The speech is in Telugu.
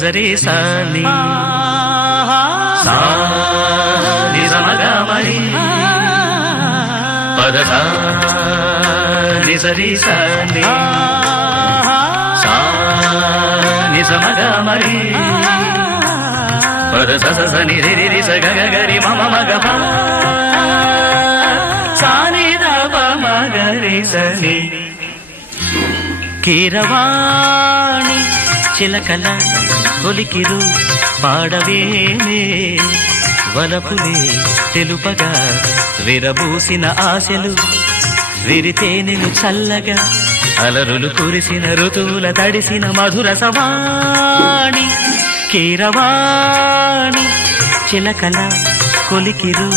నిజరి సాని సా నిజమగమరి పదస నిజరి సాని సా నిజమగమరి పదస స ని రి రి స గ గ రి మ మ మ గ ప సా ని ద ప మ గ రి స ని కీరవాణి చిలకల కొలికిరు పాడవేనే వలపులే తెలుపగా విరబూసిన ఆశలు విరితేనెలు చల్లగా అలరులు కురిసిన ఋతువుల తడిసిన మధుర సవాణి కీరవాణి చిలకల కొలికిరు